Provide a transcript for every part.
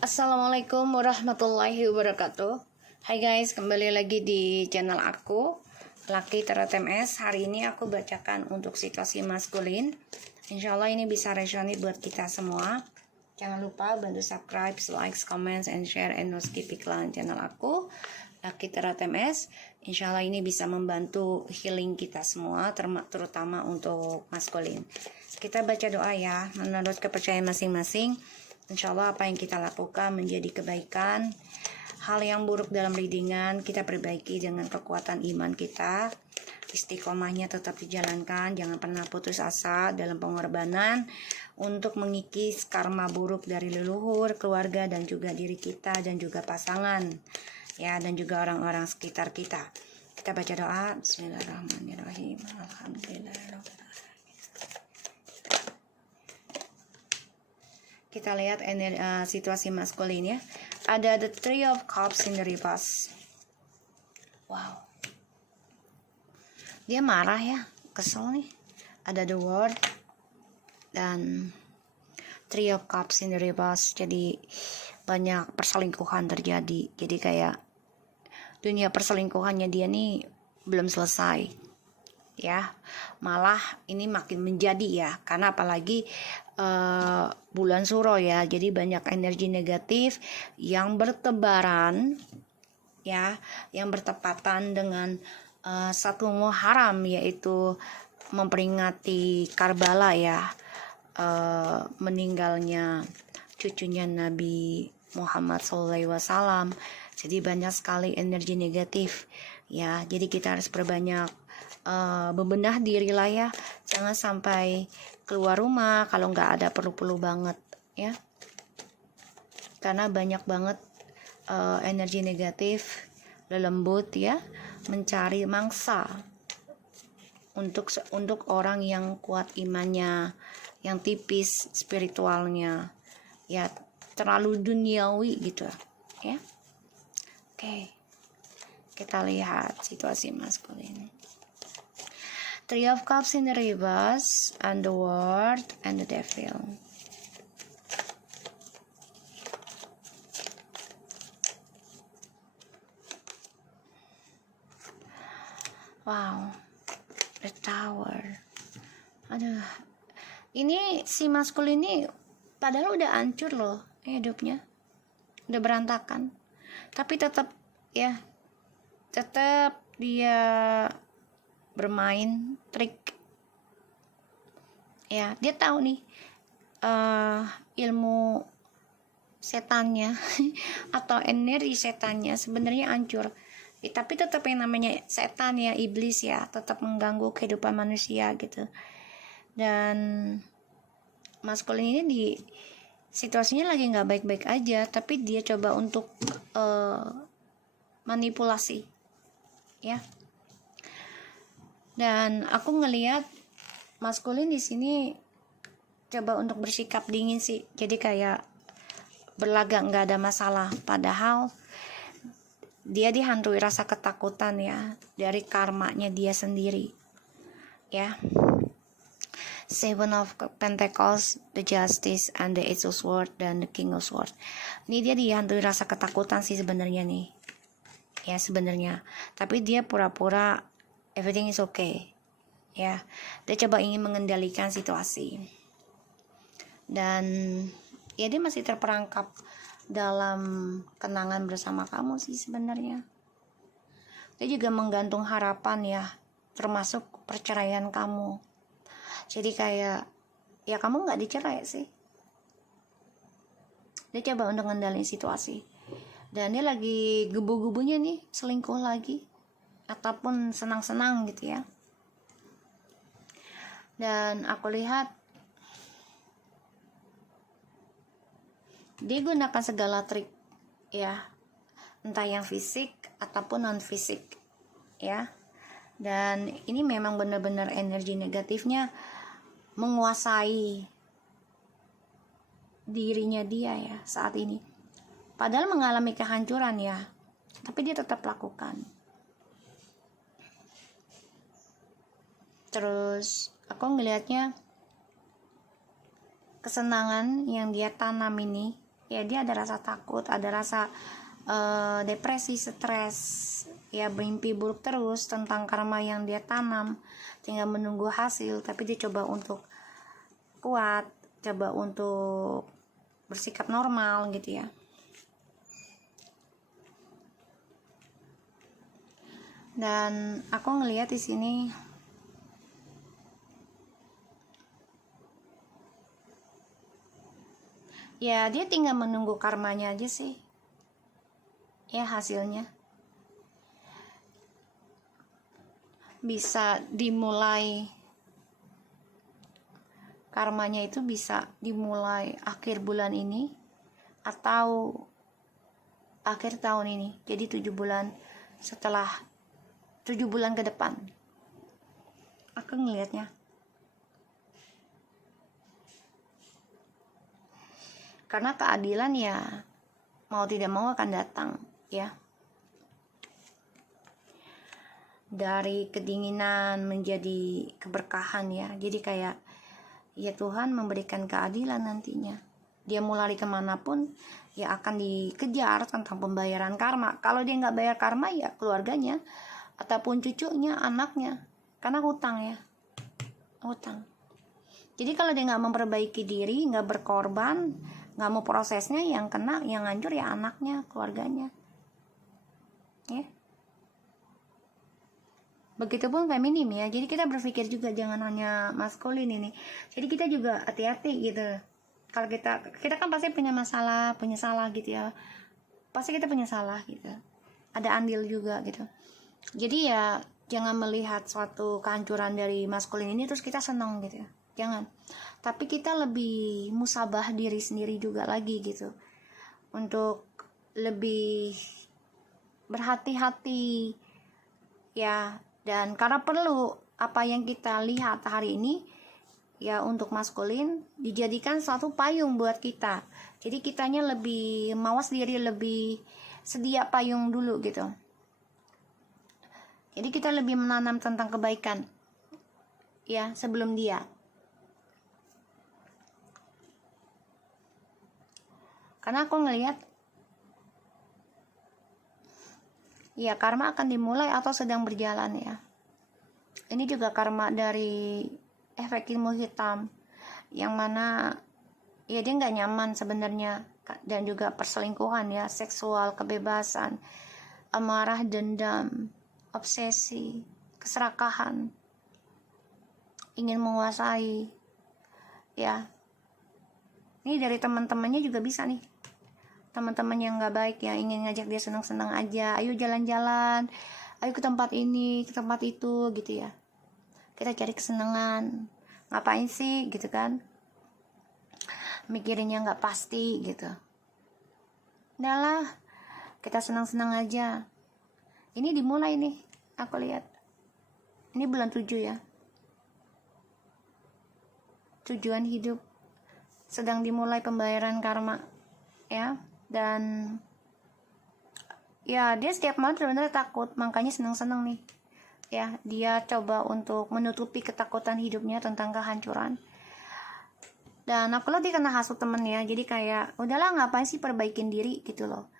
Assalamualaikum warahmatullahi wabarakatuh. Hai guys, kembali lagi di channel aku, Lucky Tarot MS. Hari ini aku bacakan untuk situasi maskulin. Insya Allah ini bisa resonate buat kita semua. Jangan lupa bantu subscribe, like, comment, and share, and no skip iklan channel aku, Lucky Tarot MS. Insya Allah ini bisa membantu healing kita semua, terutama untuk maskulin. Kita baca doa ya, menurut kepercayaan masing-masing. Insya Allah apa yang kita lakukan menjadi kebaikan. Hal yang buruk dalam readingan kita perbaiki dengan kekuatan iman kita. Istiqomahnya tetap dijalankan. Jangan pernah putus asa dalam pengorbanan untuk mengikis karma buruk dari leluhur, keluarga, dan juga diri kita, dan juga pasangan, ya, dan juga orang-orang sekitar kita. Kita baca doa. Bismillahirrahmanirrahim. Alhamdulillah. Kita lihat situasi maskulin ya. Ada the Three of Cups in the reverse. Wow. Dia marah ya, kesel nih. Ada the World dan Three of Cups in the reverse. Jadi banyak perselingkuhan terjadi. Jadi kayak dunia perselingkuhannya dia nih belum selesai. Ya, malah ini makin menjadi ya, karena apalagi bulan Suro ya, jadi banyak energi negatif yang bertebaran ya, yang bertepatan dengan satu Muharram, yaitu memperingati Karbala ya, meninggalnya cucunya Nabi Muhammad SAW. Jadi banyak sekali energi negatif ya, jadi kita harus perbanyak bebenah diri lah ya, jangan sampai keluar rumah kalau nggak ada perlu-perlu banget ya, karena banyak banget energi negatif lelembut ya, mencari mangsa untuk orang yang kuat imannya, yang tipis spiritualnya ya, terlalu duniawi gitu ya. Oke, kita lihat situasi maskulin. Three of Cups in the reverse, and the World, and the Devil. Wow, the Tower. Aduh, ini si maskulin ini padahal udah hancur loh hidupnya, udah berantakan, tapi tetap dia bermain trik ya. Dia tahu nih ilmu setannya atau energi setannya sebenarnya hancur, tapi tetap yang namanya setan ya, iblis ya, tetap mengganggu kehidupan manusia gitu. Dan maskulin ini di situasinya lagi nggak baik-baik aja, tapi dia coba untuk manipulasi ya. Dan aku ngelihat maskulin di sini coba untuk bersikap dingin sih. Jadi kayak berlagak nggak ada masalah, padahal dia dihantui rasa ketakutan ya dari karmanya dia sendiri ya. Seven of Pentacles, the Justice, and the Ace of Swords, dan the King of Swords. Ini dia dihantui rasa ketakutan sih sebenarnya nih ya, sebenarnya, tapi dia pura-pura everything is okay ya. Dia coba ingin mengendalikan situasi, dan ya dia masih terperangkap dalam kenangan bersama kamu sih sebenarnya. Dia juga menggantung harapan ya, termasuk perceraian kamu. Jadi kayak ya kamu nggak dicerai sih. Dia coba untuk ngendalin situasi, dan dia lagi gebu-gebunya nih selingkuh lagi ataupun senang-senang gitu ya. Dan aku lihat dia gunakan segala trik ya, entah yang fisik ataupun non fisik ya. Dan ini memang benar-benar energi negatifnya menguasai dirinya dia ya saat ini, padahal mengalami kehancuran ya, tapi dia tetap lakukan. Terus aku ngelihatnya kesenangan yang dia tanam ini ya dia ada rasa takut, ada rasa depresi, stres, ya bermimpi buruk terus tentang karma yang dia tanam, tinggal menunggu hasil. Tapi dia coba untuk kuat, coba untuk bersikap normal gitu ya. Dan aku ngelihat di sini ya dia tinggal menunggu karmanya aja sih, ya hasilnya bisa dimulai, karmanya itu bisa dimulai akhir bulan ini atau akhir tahun ini. Jadi 7 bulan setelah 7 bulan ke depan aku ngelihatnya. Karena keadilan ya mau tidak mau akan datang ya. Dari kedinginan menjadi keberkahan ya. Jadi kayak ya Tuhan memberikan keadilan nantinya. Dia mau lari kemanapun ya akan dikejar tentang pembayaran karma. Kalau dia nggak bayar karma ya keluarganya ataupun cucunya, anaknya, karena hutang ya, hutang. Jadi kalau dia nggak memperbaiki diri, nggak berkorban, nggak mau prosesnya, yang kena, yang hancur ya anaknya, keluarganya ya. Begitupun feminim ya. Jadi kita berpikir juga jangan hanya maskulin ini. Jadi kita juga hati-hati gitu. Kalau kita kan pasti punya masalah, punya salah gitu ya. Pasti kita punya salah gitu. Ada andil juga gitu. Jadi ya jangan melihat suatu kehancuran dari maskulin ini terus kita senang gitu ya. Jangan. Tapi kita lebih musabah diri sendiri juga lagi gitu. Untuk lebih berhati-hati ya. Dan karena perlu apa yang kita lihat hari ini ya untuk maskulin dijadikan suatu payung buat kita. Jadi kitanya lebih mawas diri, lebih sedia payung dulu gitu. Jadi kita lebih menanam tentang kebaikan ya sebelum dia. Karena aku ngelihat ya karma akan dimulai atau sedang berjalan ya. Ini juga karma dari efek ilmu hitam, yang mana ya dia nggak nyaman sebenarnya, dan juga perselingkuhan ya, seksual, kebebasan, amarah, dendam, obsesi, keserakahan, ingin menguasai ya. Ini dari teman-temannya juga bisa nih, teman-teman yang nggak baik yang ingin ngajak dia senang-senang aja, ayo jalan-jalan, ayo ke tempat ini, ke tempat itu gitu ya. Kita cari kesenangan, ngapain sih gitu kan, mikirinnya nggak pasti gitu. Udahlah, kita senang-senang aja. Ini dimulai nih, aku lihat ini bulan 7 ya, tujuan hidup sedang dimulai pembayaran karma ya. Dan ya dia setiap malam sebenarnya takut, makanya senang-senang nih ya. Dia coba untuk menutupi ketakutan hidupnya tentang kehancuran. Dan aku lagi kena hasut temen ya. Jadi kayak udahlah, ngapain sih perbaikin diri gitu loh,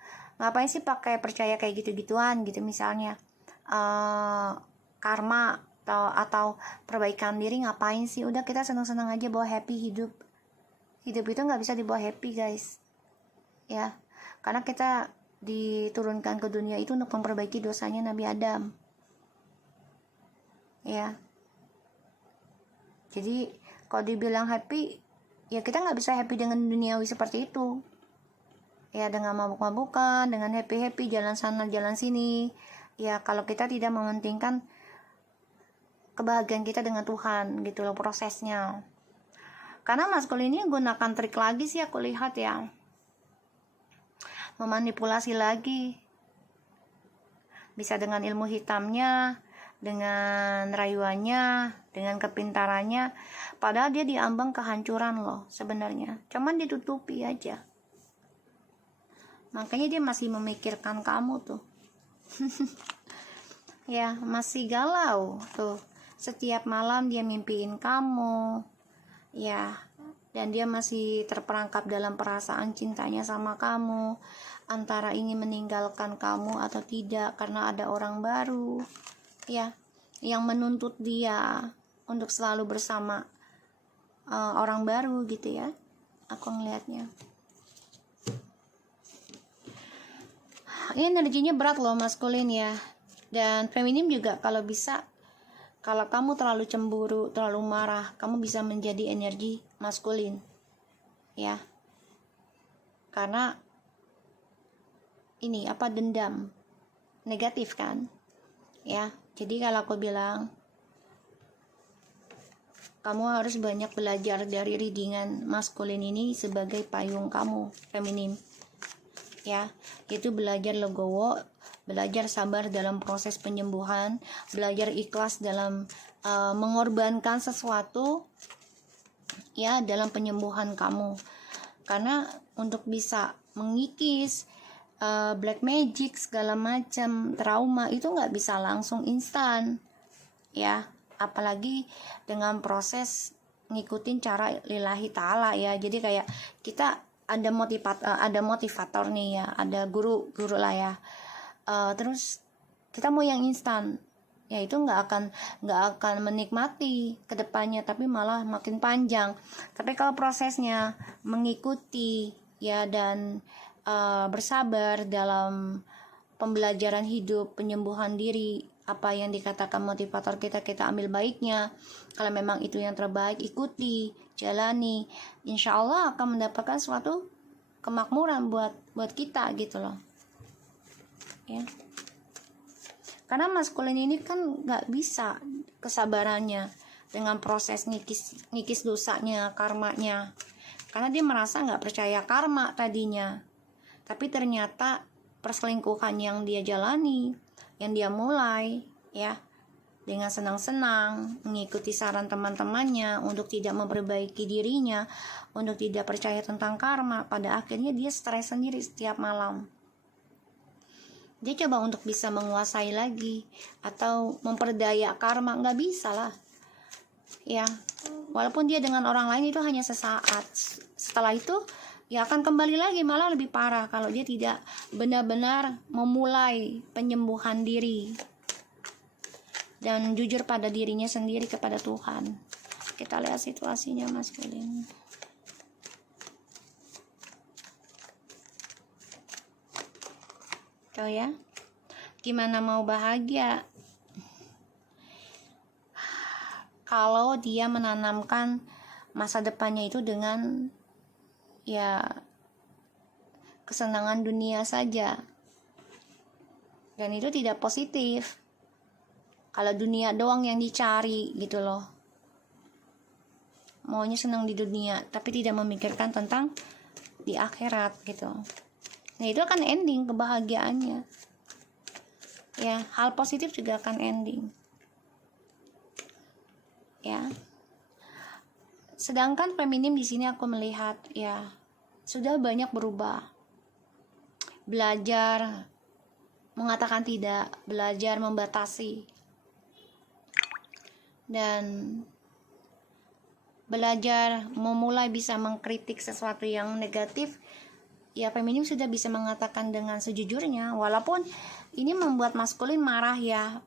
ngapain sih pakai percaya kayak gitu-gituan gitu. Misalnya karma atau perbaikan diri, ngapain sih, udah kita senang-senang aja, bawa happy hidup. Hidup itu nggak bisa dibawa happy guys ya. Karena kita diturunkan ke dunia itu untuk memperbaiki dosanya Nabi Adam ya. Jadi kalau dibilang happy ya, kita nggak bisa happy dengan duniawi seperti itu ya, dengan mabuk-mabukan, dengan happy-happy jalan sana jalan sini ya, kalau kita tidak mementingkan kebahagiaan kita dengan Tuhan gitu loh prosesnya. Karena maskulin ini gunakan trik lagi sih aku lihat ya, memanipulasi lagi, bisa dengan ilmu hitamnya, dengan rayuannya, dengan kepintarannya, padahal dia diambang kehancuran loh sebenarnya, cuman ditutupi aja. Makanya dia masih memikirkan kamu tuh ya, masih galau tuh, setiap malam dia mimpiin kamu ya, dan dia masih terperangkap dalam perasaan cintanya sama kamu, antara ingin meninggalkan kamu atau tidak karena ada orang baru ya, yang menuntut dia untuk selalu bersama orang baru gitu ya, aku ngelihatnya. Ini energinya berat loh maskulin ya. Dan feminim juga kalau bisa, kalau kamu terlalu cemburu, terlalu marah, kamu bisa menjadi energi maskulin ya. Karena ini dendam negatif kan ya. Jadi kalau aku bilang kamu harus banyak belajar dari readingan maskulin ini sebagai payung kamu feminim ya, itu belajar legowo, belajar sabar dalam proses penyembuhan, belajar ikhlas dalam mengorbankan sesuatu ya dalam penyembuhan kamu. Karena untuk bisa mengikis black magic segala macam trauma itu nggak bisa langsung instan ya, apalagi dengan proses ngikutin cara lillahi ta'ala ya. Jadi kayak kita ada motivator nih ya, ada guru lah ya, terus kita mau yang instan ya, itu nggak akan menikmati kedepannya, tapi malah makin panjang. Tapi kalau prosesnya mengikuti ya dan bersabar dalam pembelajaran hidup, penyembuhan diri, apa yang dikatakan motivator kita ambil baiknya. Kalau memang itu yang terbaik, ikuti, jalani, insya Allah akan mendapatkan suatu kemakmuran buat kita gitu loh ya. Karena maskulin ini kan nggak bisa kesabarannya dengan proses ngikis dosanya, karmanya, karena dia merasa nggak percaya karma tadinya, tapi ternyata perselingkuhan yang dia jalani, yang dia mulai ya dengan senang-senang mengikuti saran teman-temannya untuk tidak memperbaiki dirinya, untuk tidak percaya tentang karma, pada akhirnya dia stres sendiri setiap malam. Dia coba untuk bisa menguasai lagi atau memperdaya karma, nggak bisa lah ya. Walaupun dia dengan orang lain itu hanya sesaat, setelah itu ya akan kembali lagi, malah lebih parah kalau dia tidak benar-benar memulai penyembuhan diri dan jujur pada dirinya sendiri kepada Tuhan. Kita lihat situasinya maskulin. Tuh ya, gimana mau bahagia kalau dia menanamkan masa depannya itu dengan ya kesenangan dunia saja, dan itu tidak positif kalau dunia doang yang dicari gitu loh. Maunya senang di dunia tapi tidak memikirkan tentang di akhirat gitu. Nah itu akan ending kebahagiaannya ya, hal positif juga akan ending ya. Sedangkan feminim di sini aku melihat ya sudah banyak berubah, belajar mengatakan tidak, belajar membatasi, dan belajar memulai bisa mengkritik sesuatu yang negatif. Ya feminim sudah bisa mengatakan dengan sejujurnya, walaupun ini membuat maskulin marah ya,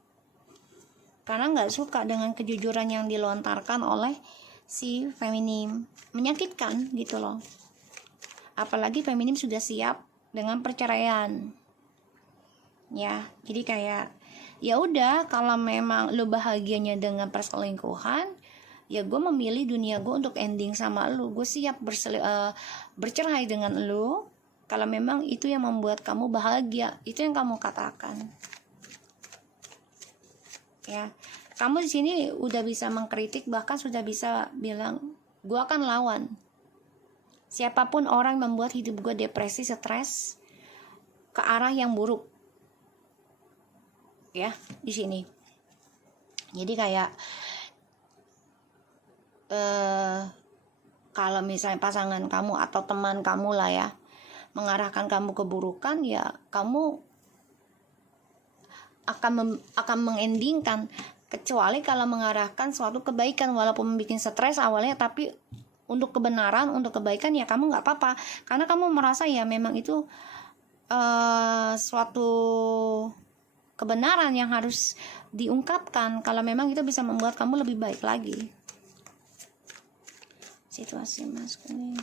karena nggak suka dengan kejujuran yang dilontarkan oleh si feminim, menyakitkan gitu loh. Apalagi feminim sudah siap dengan perceraian ya. Jadi kayak ya udah, kalau memang lo bahagianya dengan perselingkuhan, ya gue memilih dunia gue untuk ending sama lo, gue siap bercerai dengan lo. Kalau memang itu yang membuat kamu bahagia, itu yang kamu katakan ya. Kamu di sini udah bisa mengkritik, bahkan sudah bisa bilang gue akan lawan siapapun orang membuat hidup gue depresi, stres ke arah yang buruk ya di sini. Jadi kayak kalau misalnya pasangan kamu atau teman kamu lah ya mengarahkan kamu keburukan, ya kamu akan mengendingkan, kecuali kalau mengarahkan suatu kebaikan walaupun membuat stres awalnya, tapi untuk kebenaran, untuk kebaikan, ya kamu nggak apa-apa, karena kamu merasa ya memang itu suatu kebenaran yang harus diungkapkan, kalau memang itu bisa membuat kamu lebih baik lagi. Situasi maskulin.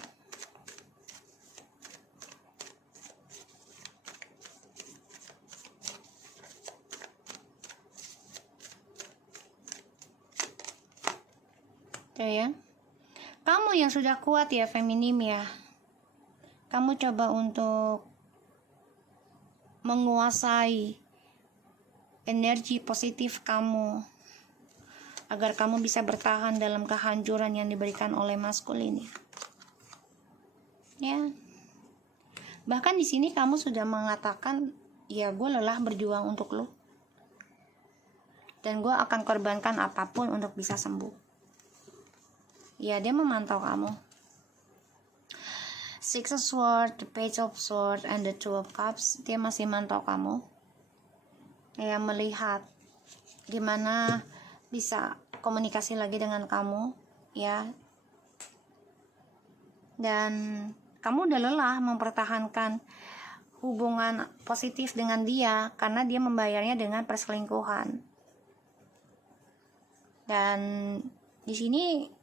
Tuh ya, kamu yang sudah kuat ya feminim ya, kamu coba untuk menguasai energi positif kamu agar kamu bisa bertahan dalam kehancuran yang diberikan oleh maskulin ya. Bahkan di sini kamu sudah mengatakan, ya gue lelah berjuang untuk lo, dan gue akan korbankan apapun untuk bisa sembuh. Ya, dia memantau kamu. Six of Swords, the Page of Swords, and the Two of Cups. Dia masih mantau kamu. Ya, melihat gimana bisa komunikasi lagi dengan kamu, ya. Dan kamu udah lelah mempertahankan hubungan positif dengan dia karena dia membayarnya dengan perselingkuhan. Dan di sini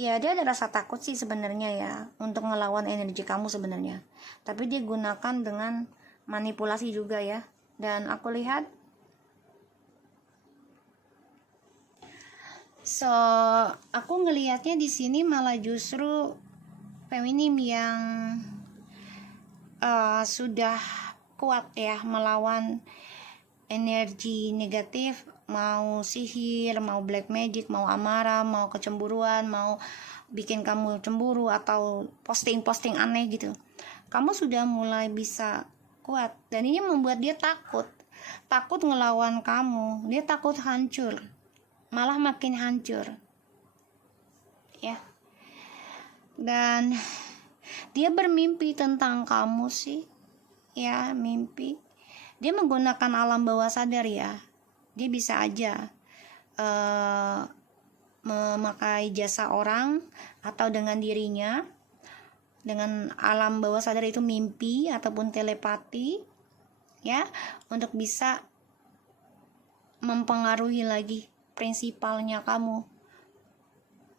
ya dia ada rasa takut sih sebenarnya ya untuk ngelawan energi kamu sebenarnya. Tapi dia gunakan dengan manipulasi juga ya. Dan aku lihat aku ngelihatnya di sini malah justru feminim yang sudah kuat ya melawan energi negatif, mau sihir, mau black magic, mau amarah, mau kecemburuan, mau bikin kamu cemburu atau posting-posting aneh gitu. Kamu sudah mulai bisa kuat, dan ini membuat dia takut ngelawan kamu. Dia takut hancur, malah makin hancur ya. Dan dia bermimpi tentang kamu sih ya, mimpi. Dia menggunakan alam bawah sadar ya. Dia bisa aja memakai jasa orang atau dengan dirinya, dengan alam bawah sadar itu mimpi ataupun telepati ya, untuk bisa mempengaruhi lagi prinsipalnya kamu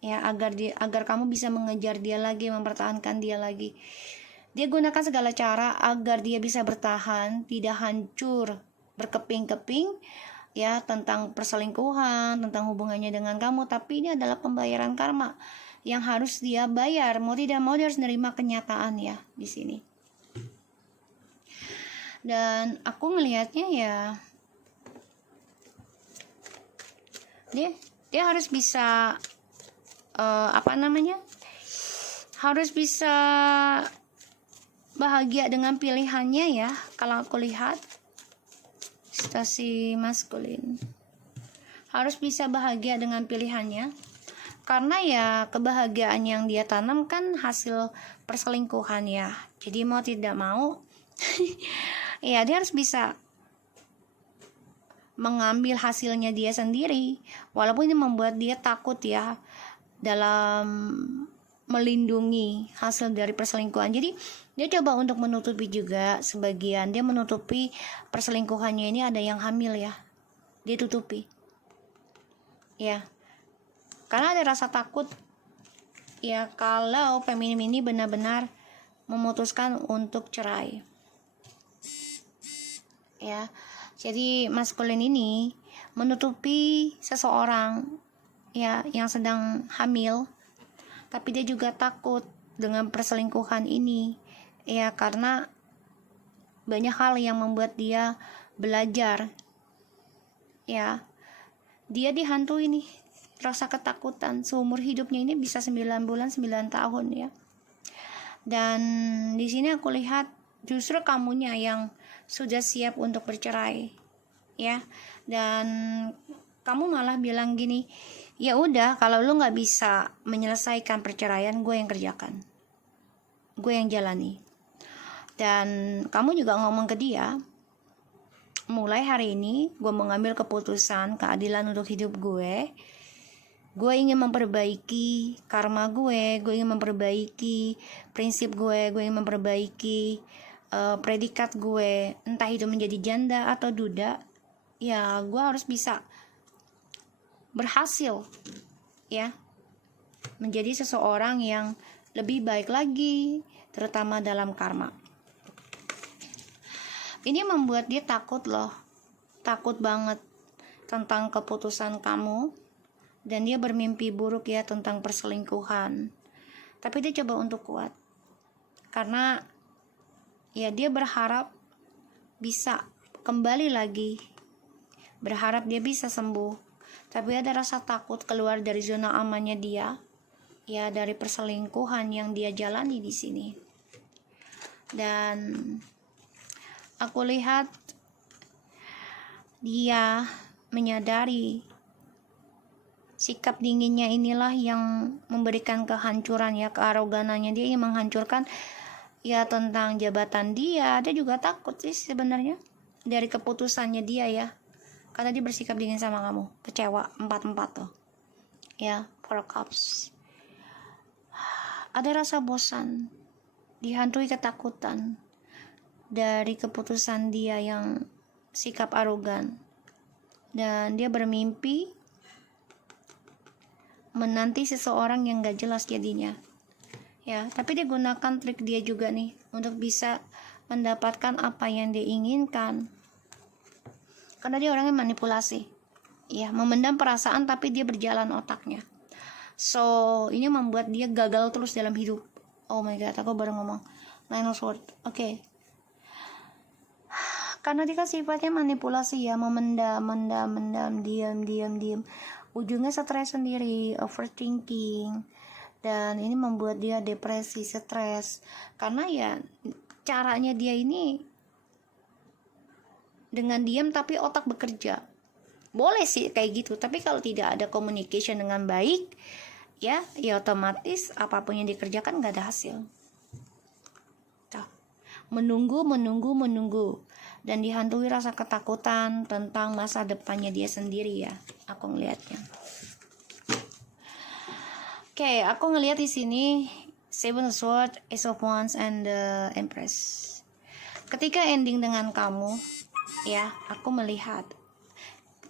ya, agar kamu bisa mengejar dia lagi, mempertahankan dia lagi. Dia gunakan segala cara agar dia bisa bertahan, tidak hancur, berkeping-keping ya tentang perselingkuhan, tentang hubungannya dengan kamu. Tapi ini adalah pembayaran karma yang harus dia bayar. Mau tidak mau dia harus menerima kenyataan ya di sini. Dan aku ngelihatnya ya dia harus bisa harus bisa bahagia dengan pilihannya ya. Kalau aku lihat situasi maskulin, harus bisa bahagia dengan pilihannya, karena ya kebahagiaan yang dia tanam kan hasil perselingkuhan ya. Jadi mau tidak mau ya dia harus bisa mengambil hasilnya dia sendiri, walaupun ini membuat dia takut ya dalam melindungi hasil dari perselingkuhan. Jadi dia coba untuk menutupi juga sebagian. Dia menutupi perselingkuhannya ini ada yang hamil ya, dia tutupi ya, karena ada rasa takut ya kalau feminim ini benar-benar memutuskan untuk cerai ya. Jadi maskulin ini menutupi seseorang ya yang sedang hamil, tapi dia juga takut dengan perselingkuhan ini ya, karena banyak hal yang membuat dia belajar ya. Dia dihantui nih rasa ketakutan seumur hidupnya, ini bisa 9 bulan 9 tahun ya. Dan di sini aku lihat justru kamunya yang sudah siap untuk bercerai ya. Dan kamu malah bilang gini, ya udah kalau lu nggak bisa menyelesaikan perceraian, gue yang kerjakan, gue yang jalani. Dan kamu juga ngomong ke dia, mulai hari ini gue mengambil keputusan keadilan untuk hidup gue, gue ingin memperbaiki karma gue ingin memperbaiki prinsip gue ingin memperbaiki predikat gue, entah itu menjadi janda atau duda, ya gue harus bisa berhasil ya menjadi seseorang yang lebih baik lagi, terutama dalam karma. Ini membuat dia takut loh, takut banget tentang keputusan kamu, dan dia bermimpi buruk ya tentang perselingkuhan. Tapi dia coba untuk kuat, karena ya dia berharap bisa kembali lagi, berharap dia bisa sembuh. Tapi ada rasa takut keluar dari zona amannya dia, ya dari perselingkuhan yang dia jalani di sini. Dan aku lihat dia menyadari sikap dinginnya inilah yang memberikan kehancuran ya, kearoganannya. Dia ingin menghancurkan ya tentang jabatan dia. Dia juga takut sih sebenarnya dari keputusannya dia ya, karena dia bersikap dingin sama kamu, kecewa. 4-4 tuh ya, 4 cups. Ada rasa bosan, dihantui ketakutan dari keputusan dia yang sikap arogan, dan dia bermimpi menanti seseorang yang gak jelas jadinya ya. Tapi dia gunakan trik dia juga nih untuk bisa mendapatkan apa yang dia inginkan, karena dia orangnya manipulasi ya, memendam perasaan tapi dia berjalan otaknya. So ini membuat dia gagal terus dalam hidup. Oh my god, aku baru ngomong Nine of Swords. Oke. Karena dia kan sifatnya manipulasi ya, memendam, diam. Ujungnya stres sendiri, overthinking, dan ini membuat dia depresi, stres. Karena ya caranya dia ini dengan diam tapi otak bekerja. Boleh sih kayak gitu, tapi kalau tidak ada communication dengan baik, ya otomatis apapun yang dikerjakan gak ada hasil. Tuh. Menunggu, dan dihantui rasa ketakutan tentang masa depannya dia sendiri ya. Aku ngelihatnya. Oke, aku ngelihat di sini Seven of Swords, Ace of Wands, and the Empress. Ketika ending dengan kamu, ya, aku melihat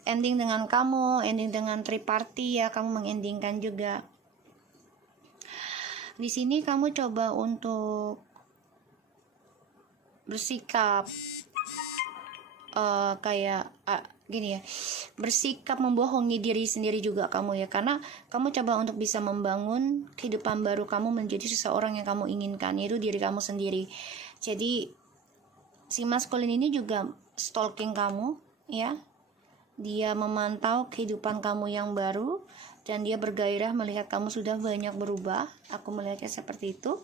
ending dengan kamu, ending dengan triparty ya, kamu mengendingkan juga. Di sini kamu coba untuk bersikap gini ya, bersikap membohongi diri sendiri juga kamu ya, karena kamu coba untuk bisa membangun kehidupan baru kamu menjadi seseorang yang kamu inginkan, yaitu diri kamu sendiri. Jadi si maskulin ini juga stalking kamu ya, dia memantau kehidupan kamu yang baru, dan dia bergairah melihat kamu sudah banyak berubah. Aku melihatnya seperti itu,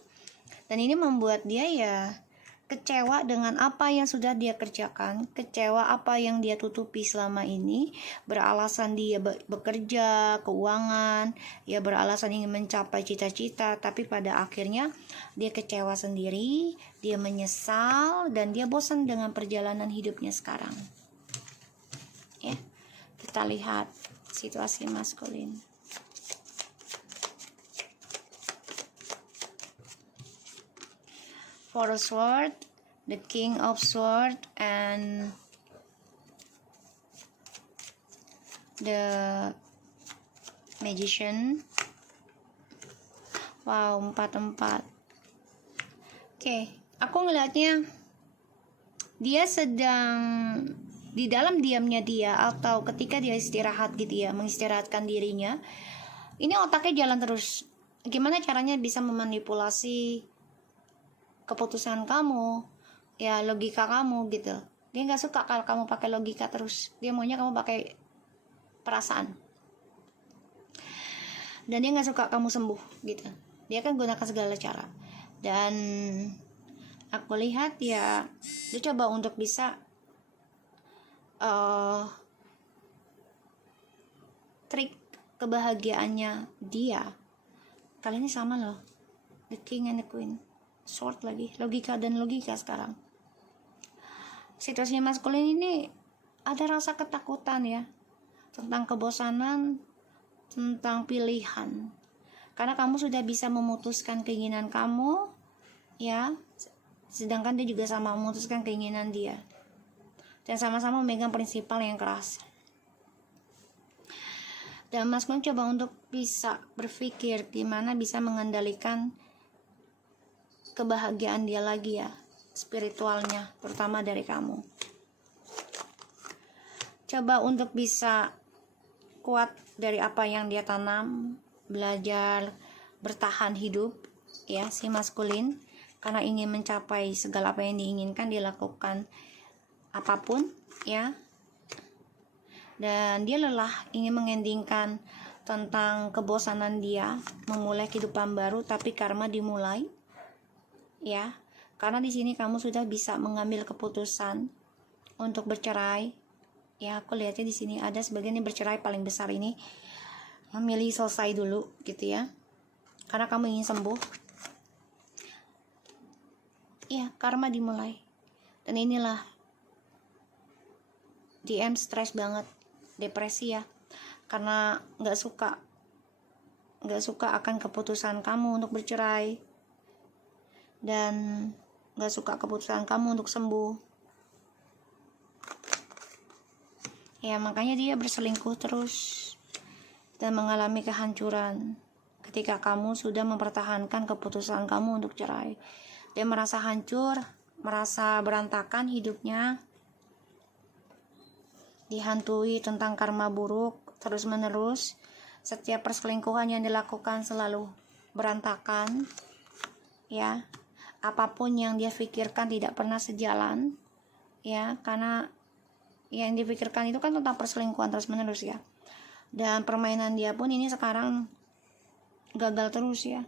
dan ini membuat dia ya kecewa dengan apa yang sudah dia kerjakan, kecewa apa yang dia tutupi selama ini, beralasan dia bekerja, keuangan, ya beralasan ingin mencapai cita-cita, tapi pada akhirnya dia kecewa sendiri, dia menyesal, dan dia bosan dengan perjalanan hidupnya sekarang. Ya, kita lihat situasi maskulin. Four of Swords, the King of Swords, and the Magician. Wow, 4-4. Oke, aku ngelihatnya dia sedang di dalam diamnya dia, atau ketika dia istirahat gitu ya, mengistirahatkan dirinya. Ini otaknya jalan terus. Gimana caranya bisa memanipulasi keputusan kamu, ya logika kamu gitu. Dia nggak suka kalau kamu pakai logika terus. Dia maunya kamu pakai perasaan. Dan dia nggak suka kamu sembuh gitu. Dia kan gunakan segala cara. Dan aku lihat ya, dia coba untuk bisa trik kebahagiaannya dia. Kali ini sama loh, the King and the Queen. Sword lagi, logika sekarang. Situasinya maskulin ini ada rasa ketakutan ya, tentang kebosanan, tentang pilihan. Karena kamu sudah bisa memutuskan keinginan kamu, ya. Sedangkan dia juga sama memutuskan keinginan dia. Dan sama-sama memegang prinsipal yang keras. Dan Mas Kun coba untuk bisa berpikir gimana bisa mengendalikan kebahagiaan dia lagi ya, spiritualnya, terutama dari kamu. Coba untuk bisa kuat dari apa yang dia tanam, belajar bertahan hidup ya, si maskulin, karena ingin mencapai segala apa yang diinginkan, dia lakukan apapun ya. Dan dia lelah, ingin mengendingkan tentang kebosanan dia, memulai kehidupan baru, tapi karma dimulai ya. Karena di sini kamu sudah bisa mengambil keputusan untuk bercerai ya. Aku lihatnya di sini ada sebagian yang bercerai, paling besar ini memilih selesai dulu gitu ya, karena kamu ingin sembuh ya. Karma dimulai, dan inilah DM stres banget, depresi ya, karena nggak suka akan keputusan kamu untuk bercerai, dan nggak suka keputusan kamu untuk sembuh ya. Makanya dia berselingkuh terus dan mengalami kehancuran ketika kamu sudah mempertahankan keputusan kamu untuk cerai. Dia merasa hancur, merasa berantakan hidupnya, dihantui tentang karma buruk terus menerus. Setiap perselingkuhan yang dilakukan selalu berantakan ya. Apapun yang dia pikirkan tidak pernah sejalan ya, karena yang dipikirkan itu kan tentang perselingkuhan terus menerus ya. Dan permainan dia pun ini sekarang gagal terus ya,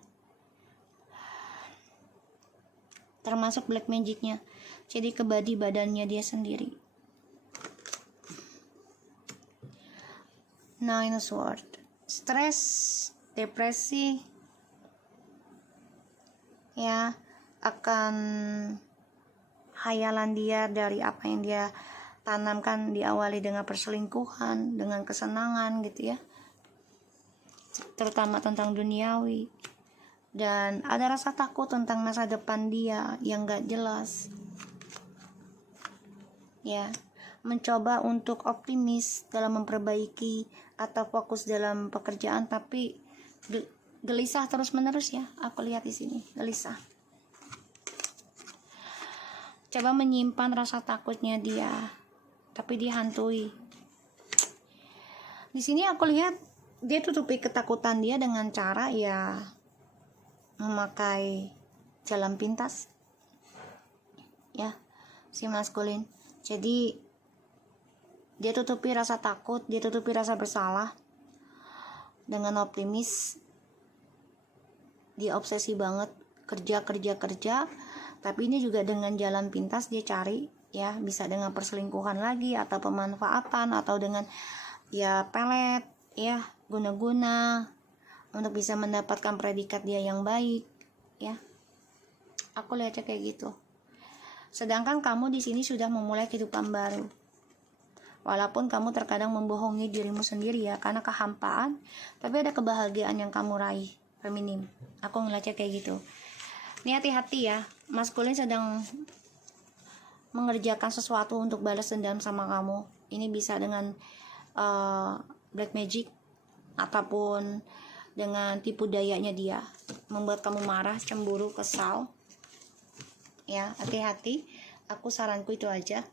termasuk black magicnya, jadi kebadi badannya dia sendiri. Nine of Swords, stres, depresi ya, akan hayalan dia dari apa yang dia tanamkan, diawali dengan perselingkuhan, dengan kesenangan gitu ya, terutama tentang duniawi. Dan ada rasa takut tentang masa depan dia yang gak jelas ya. Mencoba untuk optimis dalam memperbaiki atau fokus dalam pekerjaan, tapi gelisah terus menerus ya. Aku lihat di sini gelisah. Coba menyimpan rasa takutnya dia, tapi dihantui. Di sini aku lihat dia tutupi ketakutan dia dengan cara ya memakai jalan pintas ya, si maskulin. Jadi dia tutupi rasa takut, dia tutupi rasa bersalah dengan optimis. Dia obsesi banget kerja, tapi ini juga dengan jalan pintas dia cari ya, bisa dengan perselingkuhan lagi, atau pemanfaatan, atau dengan ya pelet ya, guna-guna untuk bisa mendapatkan predikat dia yang baik ya. Aku lihatnya kayak gitu. Sedangkan kamu di sini sudah memulai kehidupan baru. Walaupun kamu terkadang membohongi dirimu sendiri ya, karena kehampaan, tapi ada kebahagiaan yang kamu raih, feminim. Aku ngeliatnya kayak gitu. Ini hati-hati ya, maskulin sedang mengerjakan sesuatu untuk balas dendam sama kamu. Ini bisa dengan black magic, ataupun dengan tipu dayanya dia, membuat kamu marah, cemburu, kesal ya. Hati-hati, aku saranku itu aja.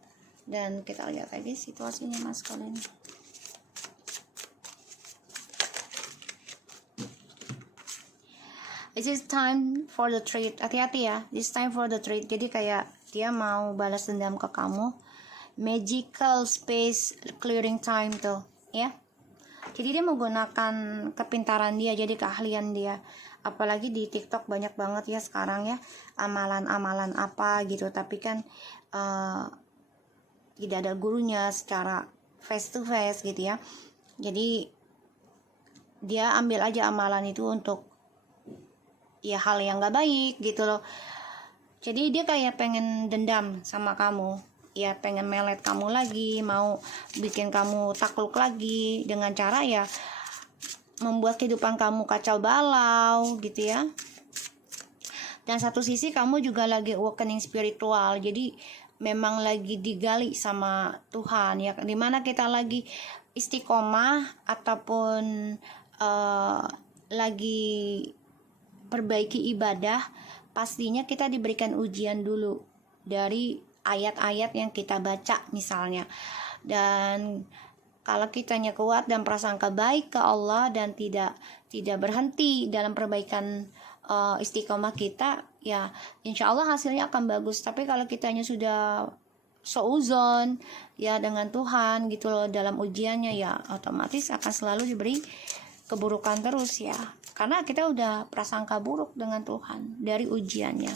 Dan kita lihat lagi situasinya maskulin. This is time for the trade. Hati-hati ya, this time for the trade. Jadi kayak dia mau balas dendam ke kamu. Magical space clearing time tuh ya. Jadi dia menggunakan kepintaran dia, jadi keahlian dia. Apalagi di TikTok banyak banget ya sekarang ya, amalan-amalan apa gitu, tapi kan tidak ada gurunya secara face to face gitu ya. Jadi dia ambil aja amalan itu untuk ya hal yang gak baik gitu loh. Jadi dia kayak pengen dendam sama kamu ya, pengen melet kamu lagi, mau bikin kamu takluk lagi dengan cara ya membuat kehidupan kamu kacau balau gitu ya. Dan satu sisi kamu juga lagi awakening spiritual, jadi memang lagi digali sama Tuhan ya, dimana kita lagi istiqomah ataupun lagi perbaiki ibadah, pastinya kita diberikan ujian dulu dari ayat-ayat yang kita baca misalnya. Dan kalau kitanya kuat dan prasangka baik ke Allah dan tidak berhenti dalam perbaikan istiqomah kita, ya insya Allah hasilnya akan bagus. Tapi kalau kitanya sudah seuzon ya dengan Tuhan gitu loh dalam ujiannya, ya otomatis akan selalu diberi keburukan terus ya, karena kita udah prasangka buruk dengan Tuhan dari ujiannya.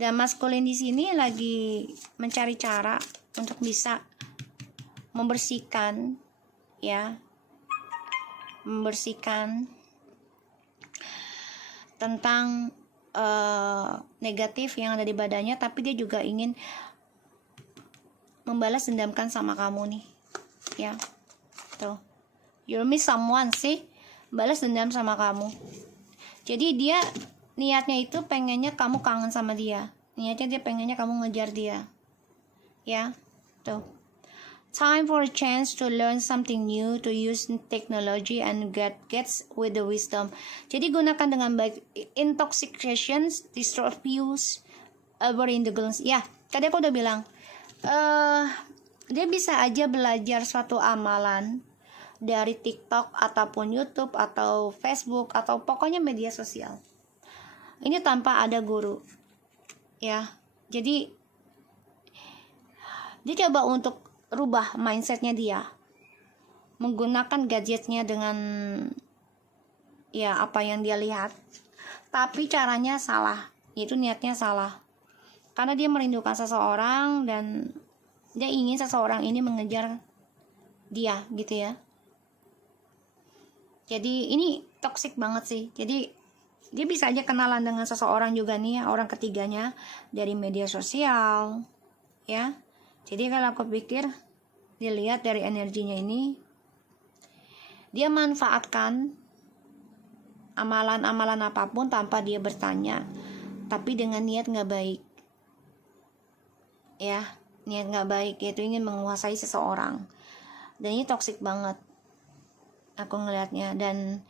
Dan maskulin di sini lagi mencari cara untuk bisa membersihkan tentang negatif yang ada di badannya, tapi dia juga ingin membalas dendamkan sama kamu nih ya. Tuh, you miss someone sih, balas dendam sama kamu. Jadi dia niatnya itu pengennya kamu kangen sama dia, niatnya dia pengennya kamu ngejar dia ya. Tuh, time for a chance to learn something new, to use technology and gets with the wisdom. Jadi gunakan dengan baik. Intoxications, destroy abuse, over indulgence. Ya, tadi aku udah bilang, dia bisa aja belajar suatu amalan dari TikTok ataupun YouTube atau Facebook atau pokoknya media sosial. Ini tanpa ada guru. Ya, jadi dia coba untuk rubah mindsetnya dia, menggunakan gadgetnya dengan ya apa yang dia lihat, tapi caranya salah, yaitu niatnya salah, karena dia merindukan seseorang dan dia ingin seseorang ini mengejar dia gitu ya. Jadi ini toksik banget sih. Jadi dia bisa aja kenalan dengan seseorang juga nih ya, orang ketiganya dari media sosial ya. Jadi kalau aku pikir, dilihat dari energinya ini, dia manfaatkan amalan-amalan apapun tanpa dia bertanya, tapi dengan niat gak baik ya, niat gak baik, yaitu ingin menguasai seseorang. Dan ini toksik banget aku ngelihatnya. Dan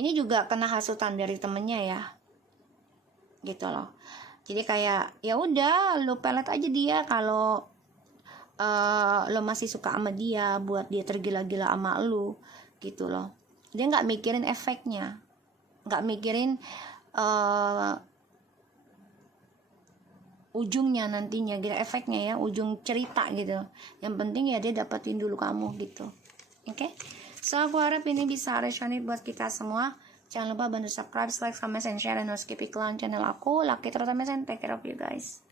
ini juga kena hasutan dari temennya ya gitu loh. Jadi kayak ya udah, lo pelet aja dia kalau lo masih suka sama dia, buat dia tergila-gila sama lo gitu loh. Dia nggak mikirin efeknya, nggak mikirin ujungnya nantinya gitu, efeknya ya, ujung cerita gitu. Yang penting ya dia dapetin dulu kamu gitu. Oke? So aku harap ini bisa resonate buat kita semua. Jangan lupa bantu subscribe, like, comment, and share, and skip iklan channel aku. Lucky terutama, and take care of you guys.